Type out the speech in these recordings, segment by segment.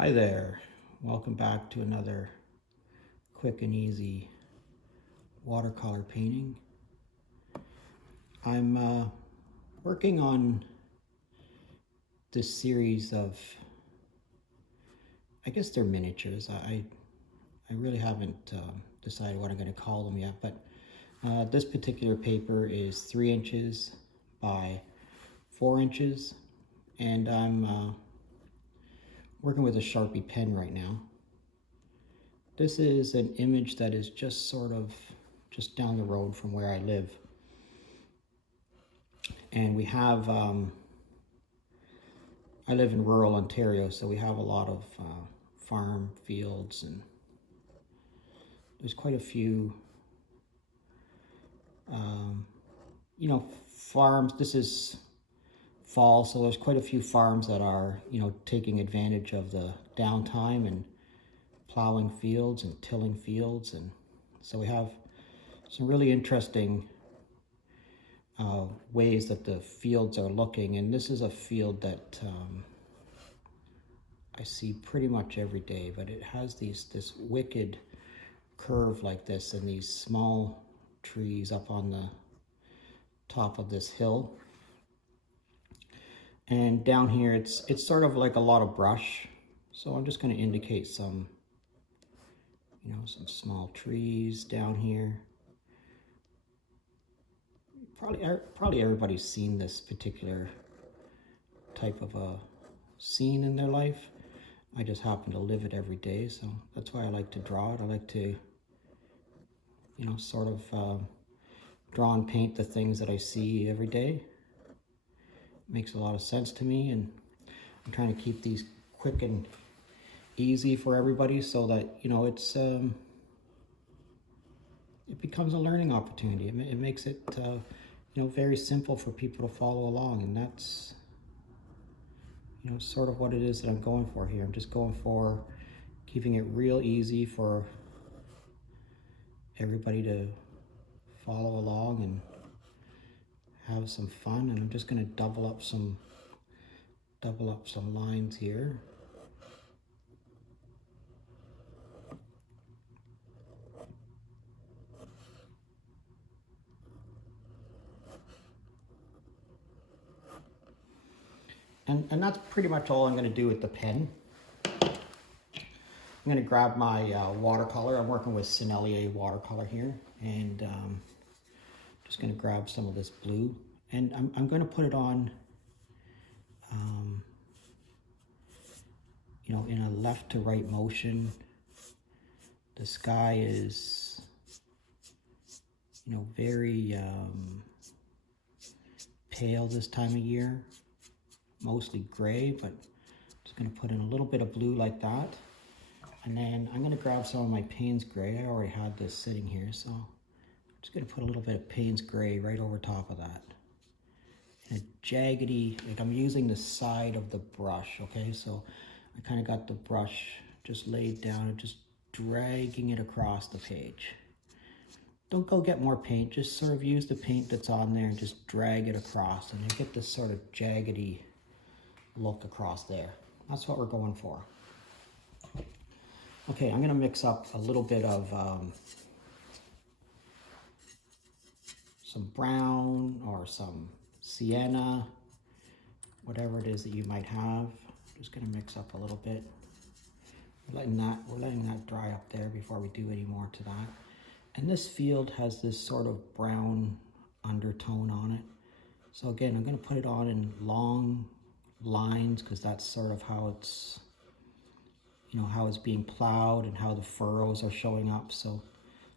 Hi there, welcome back to another quick and easy watercolor painting. I'm working on this series of, I guess they're miniatures. I really haven't decided what I'm going to call them yet, but this particular paper is 3 inches by 4 inches, and I'm working with a Sharpie pen right now. This is an image that is just sort of just down the road from where I live. And we have, I live in rural Ontario, so we have a lot of farm fields, and there's quite a few, farms. This is fall, so there's quite a few farms that are, taking advantage of the downtime and plowing fields and tilling fields. And so we have some really interesting ways that the fields are looking. And this is a field that I see pretty much every day, but it has this wicked curve like this, and these small trees up on the top of this hill. And down here, it's sort of like a lot of brush. So I'm just going to indicate some, some small trees down here. Probably everybody's seen this particular type of a scene in their life. I just happen to live it every day, so that's why I like to draw it. I like to, sort of draw and paint the things that I see every day. It makes a lot of sense to me, and I'm trying to keep these quick and easy for everybody so that, it's it becomes a learning opportunity. It makes it, very simple for people to follow along, and that's, sort of what it is that I'm going for here. I'm just going for keeping it real easy for everybody to follow along and have some fun. And I'm just going to double up some lines here. And that's pretty much all I'm going to do with the pen. I'm going to grab my watercolor. I'm working with Sennelier Watercolor here, and just going to grab some of this blue, and I'm going to put it on, in a left to right motion. The sky is, very pale this time of year, mostly gray, but just going to put in a little bit of blue like that. And then I'm going to grab some of my Payne's gray. I already had this sitting here, so I'm just going to put a little bit of Payne's gray right over top of that. And a jaggedy, like I'm using the side of the brush, okay? So I kind of got the brush just laid down and just dragging it across the page. Don't go get more paint, just sort of use the paint that's on there and just drag it across, and you get this sort of jaggedy look across there. That's what we're going for. Okay, I'm going to mix up a little bit of some brown or some sienna, whatever it is that you might have. Just going to mix up a little bit. We're letting that dry up there before we do any more to that. And this field has this sort of brown undertone on it. So again, I'm going to put it on in long lines, because that's sort of how it's, how it's being plowed and how the furrows are showing up. So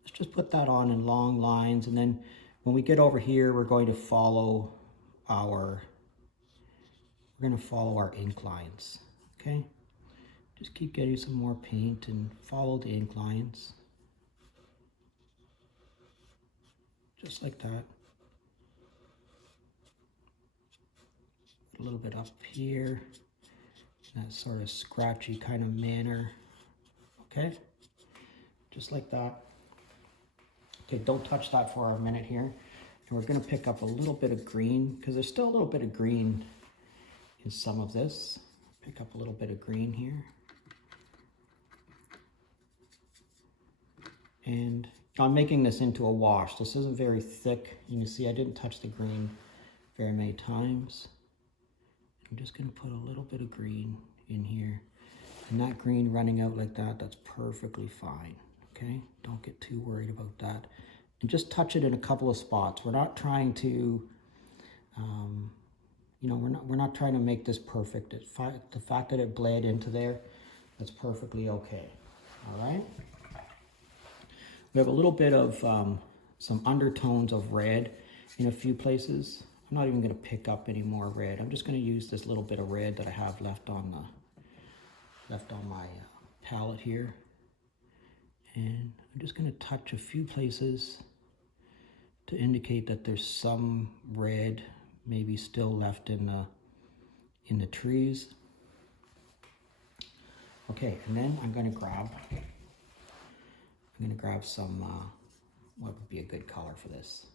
let's just put that on in long lines, and then when we get over here, we're going to follow our ink lines. Okay, just keep getting some more paint and follow the ink lines, just like that. A little bit up here, that sort of scratchy kind of manner. Okay, just like that. Okay, don't touch that for a minute here. And we're going to pick up a little bit of green, because there's still a little bit of green in some of this. Pick up a little bit of green here. And I'm making this into a wash. This isn't very thick. You can see I didn't touch the green very many times. I'm just going to put a little bit of green in here. And that green running out like that, that's perfectly fine. Okay, don't get too worried about that. And just touch it in a couple of spots. We're not trying to, you know, we're not trying to make this perfect. The fact that it bled into there, that's perfectly okay. All right. We have a little bit of some undertones of red in a few places. I'm not even going to pick up any more red. I'm just going to use this little bit of red that I have left on my palette here. And I'm just going to touch a few places to indicate that there's some red maybe still left in the trees. Okay, and then I'm going to grab some, what would be a good color for this?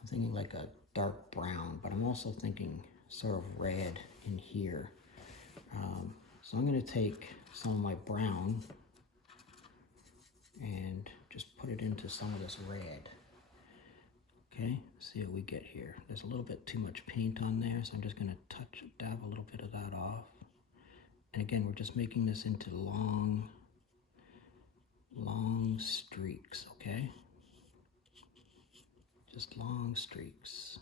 I'm thinking like a dark brown, but I'm also thinking sort of red in here. So I'm going to take some of my brown and just put it into some of this red. Okay, see what we get here. There's a little bit too much paint on there, so I'm just going to dab a little bit of that off. And again, we're just making this into long streaks, okay? Just long streaks.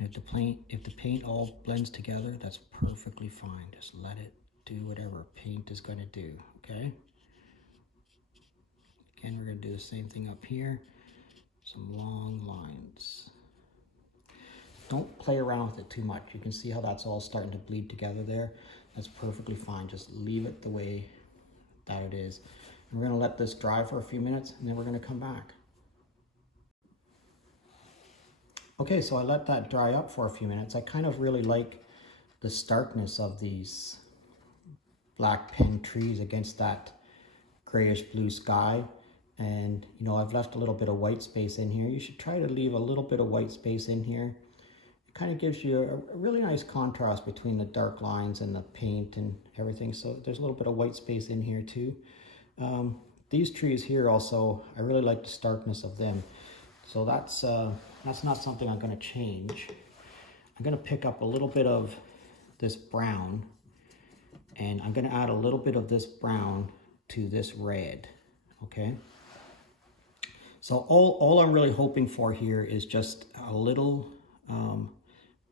And if the paint all blends together, that's perfectly fine. Just let it do whatever paint is going to do, okay? Again, we're going to do the same thing up here. Some long lines. Don't play around with it too much. You can see how that's all starting to bleed together there. That's perfectly fine. Just leave it the way that it is. And we're going to let this dry for a few minutes, and then we're going to come back. Okay, so I let that dry up for a few minutes. I kind of really like the starkness of these black pen trees against that grayish blue sky. And you know, I've left a little bit of white space in here. You should try to leave a little bit of white space in here. It kind of gives you a really nice contrast between the dark lines and the paint and everything. So there's a little bit of white space in here too. These trees here also, I really like the starkness of them. So that's not something I'm going to change. I'm going to pick up a little bit of this brown, and I'm going to add a little bit of this brown to this red, okay? So all I'm really hoping for here is just a little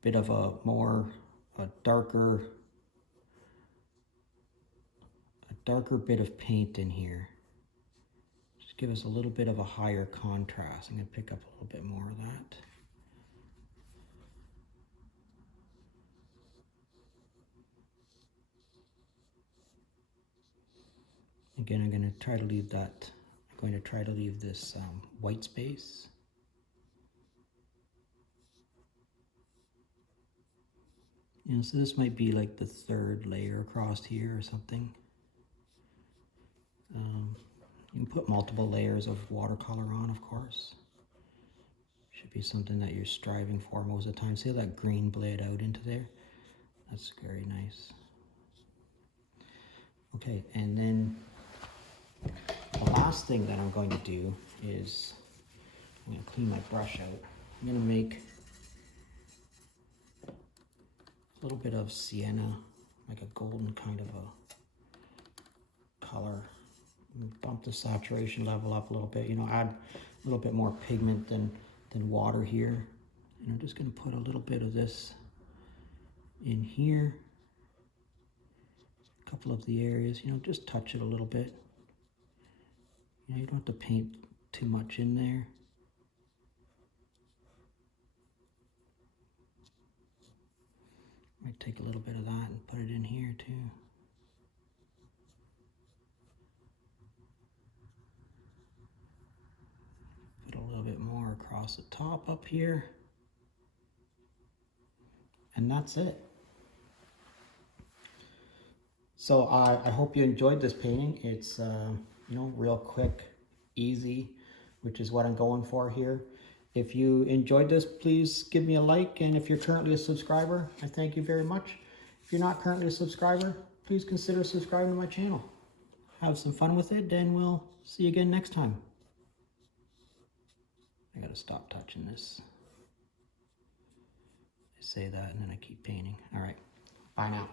bit of a darker bit of paint in here. Just give us a little bit of a higher contrast. I'm going to pick up a little bit more of that. Again, I'm going to try to leave this white space. You know, so this might be like the third layer across here or something. You can put multiple layers of watercolor on, of course. Should be something that you're striving for most of the time. See how that green bled out into there? That's very nice. Okay, and then the last thing that I'm going to do is I'm going to clean my brush out. I'm going to make a little bit of sienna, like a golden kind of a color. Bump the saturation level up a little bit, you know, add a little bit more pigment than water here. And I'm just going to put a little bit of this in here. A couple of the areas, you know, just touch it a little bit. You know, you don't have to paint too much in there. Might take a little bit of that and put it in here too. Put a little bit more across the top up here. And that's it. So I hope you enjoyed this painting. It's you know, real quick, easy, which is what I'm going for here. If you enjoyed this, please give me a like, and if you're currently a subscriber, I thank you very much. If you're not currently a subscriber, please consider subscribing to my channel. Have some fun with it, and we'll see you again next time. I gotta stop touching this. I say that and then I keep painting. All right, bye now.